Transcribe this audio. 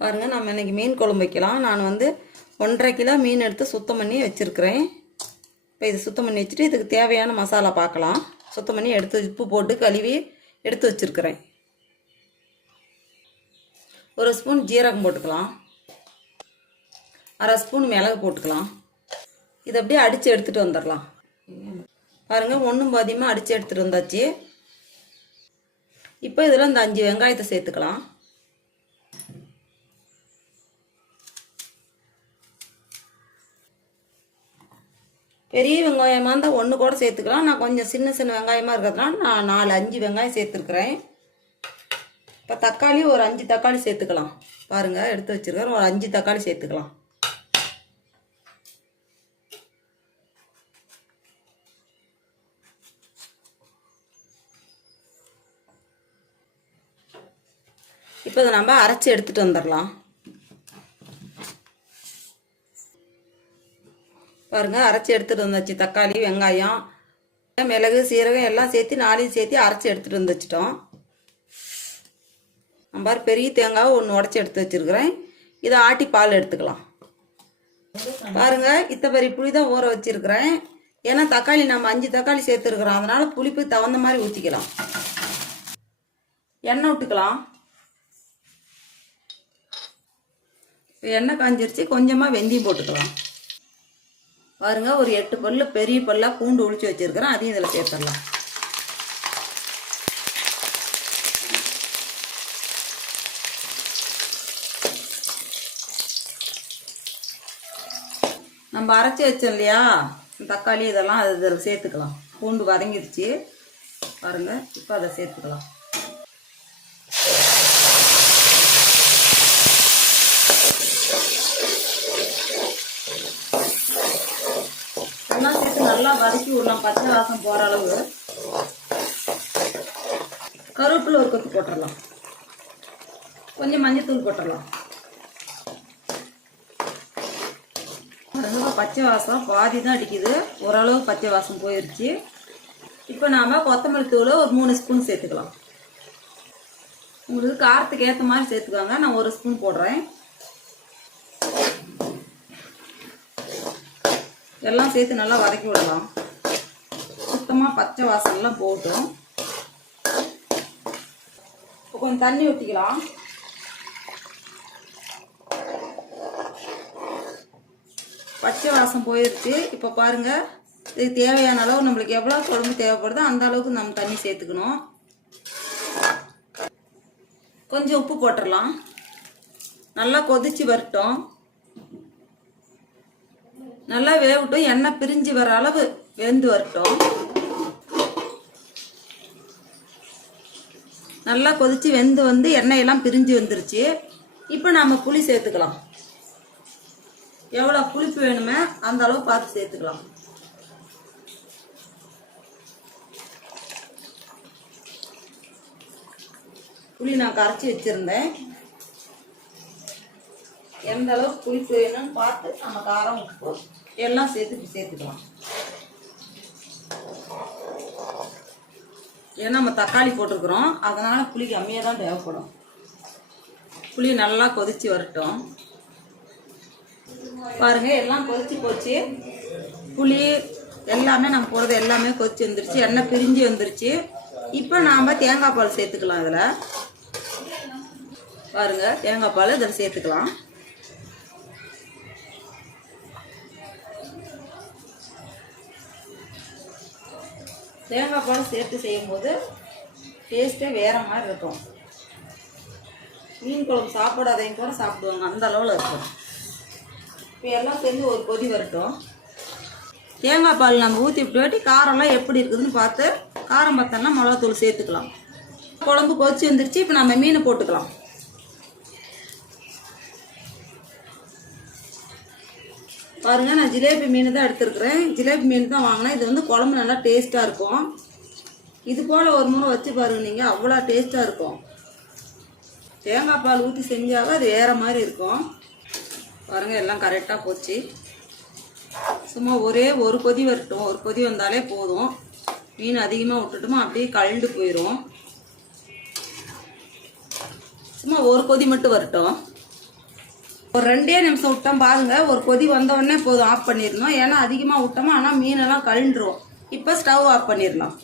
பாருங்கள் நம்ம இன்றைக்கி மீன் குழம்பு வைக்கலாம். நான் வந்து ஒன்றரை கிலோ மீன் எடுத்து சுத்தம் பண்ணி வச்சுருக்கிறேன். இப்போ இது சுத்தம் பண்ணி வச்சுட்டு இதுக்கு தேவையான மசாலா பார்க்கலாம். சுத்தம் பண்ணி எடுத்து உப்பு போட்டு கழுவி எடுத்து வச்சுருக்கிறேன். ஒரு ஸ்பூன் ஜீரகம் போட்டுக்கலாம். அரை ஸ்பூன் மிளகு போட்டுக்கலாம். இதை அப்படியே அடித்து எடுத்துகிட்டு வந்துடலாம். பாருங்கள் ஒன்றும் பாதியமாக அடித்து எடுத்துகிட்டு வந்தாச்சு. இப்போ இதில் இந்த அஞ்சு வெங்காயத்தை சேர்த்துக்கலாம். பெரிய வெங்காயமாக இருந்தால் ஒன்று கூட சேர்த்துக்கலாம். நான் கொஞ்சம் சின்ன சின்ன வெங்காயமாக இருக்கிறதுனால நான் நாலு அஞ்சு வெங்காயம் சேர்த்துருக்குறேன். இப்போ தக்காளி ஒரு அஞ்சு தக்காளி சேர்த்துக்கலாம். பாருங்கள் எடுத்து வச்சுருக்கேன் ஒரு அஞ்சு தக்காளி சேர்த்துக்கலாம். இப்போ இதை நம்ம அரைச்சி எடுத்துகிட்டு வந்துடலாம். பாருங்கள் அரைச்சி எடுத்துகிட்டு வந்தாச்சு. தக்காளி வெங்காயம் மிளகு சீரகம் எல்லாம் சேர்த்து நாளையும் சேர்த்து அரைச்சி எடுத்துகிட்டு வந்து வச்சிட்டோம் பாரு பெரிய தேங்காவை ஒன்று உடச்சி எடுத்து வச்சுருக்கிறேன். இதை ஆட்டி பால் எடுத்துக்கலாம். பாருங்க இத்த பெரிய புளி தான் ஊற வச்சிருக்கிறேன். ஏன்னா தக்காளி நம்ம அஞ்சு தக்காளி சேர்த்துருக்குறோம். அதனால புளிப்பு தகுந்த மாதிரி ஊற்றிக்கலாம் எண்ணெய் விட்டுக்கலாம் இப்போ எண்ணெய் காஞ்சிருச்சு கொஞ்சமாக வெந்தயம் போட்டுக்கலாம். பாருங்க ஒரு எட்டு பல்லு பெரிய பல்லாக பூண்டு ஒழிச்சு வச்சிருக்கிறேன். அதையும் இதில் சேர்த்துடலாம். நம்ம அரைச்சி வச்சோம் இல்லையா? தக்காளி இதெல்லாம் அது இதில் சேர்த்துக்கலாம். பூண்டு வதங்கிடுச்சு. பாருங்க இப்போ அதை சேர்த்துக்கலாம். எல்லாம் சேர்த்து நல்லா வதக்கி விடலாம் பச்சை வாசம் போகிற அளவு. கருவேப்பிலை ஒரு கொத்து போட்டுடலாம் கொஞ்சம் மஞ்சத்தூள் போட்டுடலாம் பாருங்க பச்சை வாசம் பாதி தான் அடிக்குது. ஓரளவு பச்சை வாசம் போயிடுச்சு இப்போ நாம் கொத்தமல்லி தூள் ஒரு மூணு ஸ்பூன் சேர்த்துக்கலாம். உங்களுக்கு காரத்துக்கு ஏற்ற மாதிரி சேர்த்துக்கோங்க. நான் ஒரு ஸ்பூன் போடுறேன். எல்லாம் சேர்த்து நல்லா வதக்கி விடலாம். சுத்தமாக பச்சை வாசல்லாம் போட்டும். இப்போ கொஞ்சம் தண்ணி ஊற்றிக்கலாம் பச்சை வாசம் போயிடுச்சு இப்போ பாருங்கள் இது தேவையான அளவு நம்மளுக்கு எவ்வளோ குழம்பு தேவைப்படுதோ அந்த அளவுக்கு நம்ம தண்ணி சேர்த்துக்கணும். கொஞ்சம் உப்பு போட்டுடலாம். நல்லா கொதிச்சு வரட்டும். நல்லா வேகட்டும். எண்ணெய் பிரிஞ்சு வர அளவு வெந்து வரட்டும். நல்லா கொதிச்சு வெந்து வந்து எண்ணெயெல்லாம் பிரிஞ்சு வந்துருச்சு. இப்போ நாம் புளி சேர்த்துக்கலாம். எவ்வளோ புளிப்பு வேணுமே அந்த அளவு பார்த்து சேர்த்துக்கலாம். புளி நான் கரைச்சி வச்சிருந்தேன். எந்த அளவுக்கு புளிப்பு வேணும்னு பார்த்து நம்ம காரம் உப்பு எல்லாம் சேர்த்து சேர்த்துக்கலாம். ஏன்னா நம்ம தக்காளி போட்டிருக்கிறோம். அதனால் புளி கம்மியாக தான் தேவைப்படும். புளி நல்லா கொதித்து வரட்டும். பாருங்க எல்லாம் கொதித்து போச்சு. புளி எல்லாமே நம்ம போடுறது எல்லாமே கொதிச்சு வந்துருச்சு. எண்ணெய் பிரிஞ்சு வந்துருச்சு. இப்போ நாம் தேங்காய் பால் சேர்த்துக்கலாம் இதில். பாருங்க தேங்காய் பால் இதில் சேர்த்துக்கலாம். தேங்காய் பால் சேர்த்து செய்யும்போது டேஸ்ட்டே வேறு மாதிரி இருக்கும். மீன் குழம்பு சாப்பிடாதவங்க கூட சாப்பிடுவாங்க அந்த அளவில் இருக்கும். இப்போ எல்லாம் சேர்ந்து ஒரு கொதி வரட்டும். தேங்காய் பால் நம்ம ஊற்றி விட்டு காரம்லாம் எப்படி இருக்குதுன்னு பார்த்து காரம் பார்த்தோன்னா மிளகாத்தூள் சேர்த்துக்கலாம். குழம்பு கொதிச்சு வந்துருச்சு இப்போ நம்ம மீனை போட்டுக்கலாம். பாருங்கள் நான் ஜிலேபி மீன் தான் எடுத்துருக்குறேன். ஜிலேபி மீன் தான் வாங்கினேன். இது வந்து குழம்பு நல்லா டேஸ்ட்டாக இருக்கும். இது போல் ஒரு முறை வச்சு பாருங்கள் நீங்கள் அவ்வளோ டேஸ்ட்டாக இருக்கும். தேங்காய் பால் ஊற்றி செஞ்சாலும் அது வேறு மாதிரி இருக்கும். பாருங்கள் எல்லாம் கரெக்டாக போச்சு. சும்மா ஒரே ஒரு கொதி வரட்டும். ஒரு கொதி வந்தாலே போதும். மீன் அதிகமாக விட்டுட்டோமா அப்படியே கழண்டு போயிடும் சும்மா ஒரு கொதி மட்டும் வரட்டும். ஒரு ரெண்டே நிமிஷம் விட்டோம் பாருங்க. ஒரு கொதி வந்த போதும் ஆஃப் பண்ணிடணும். ஏன்னா அதிகமாக விட்டோமா ஆனால் மீனெல்லாம் கழிஞ்சிரும் இப்போ ஸ்டவ் ஆஃப் பண்ணிடலாம்.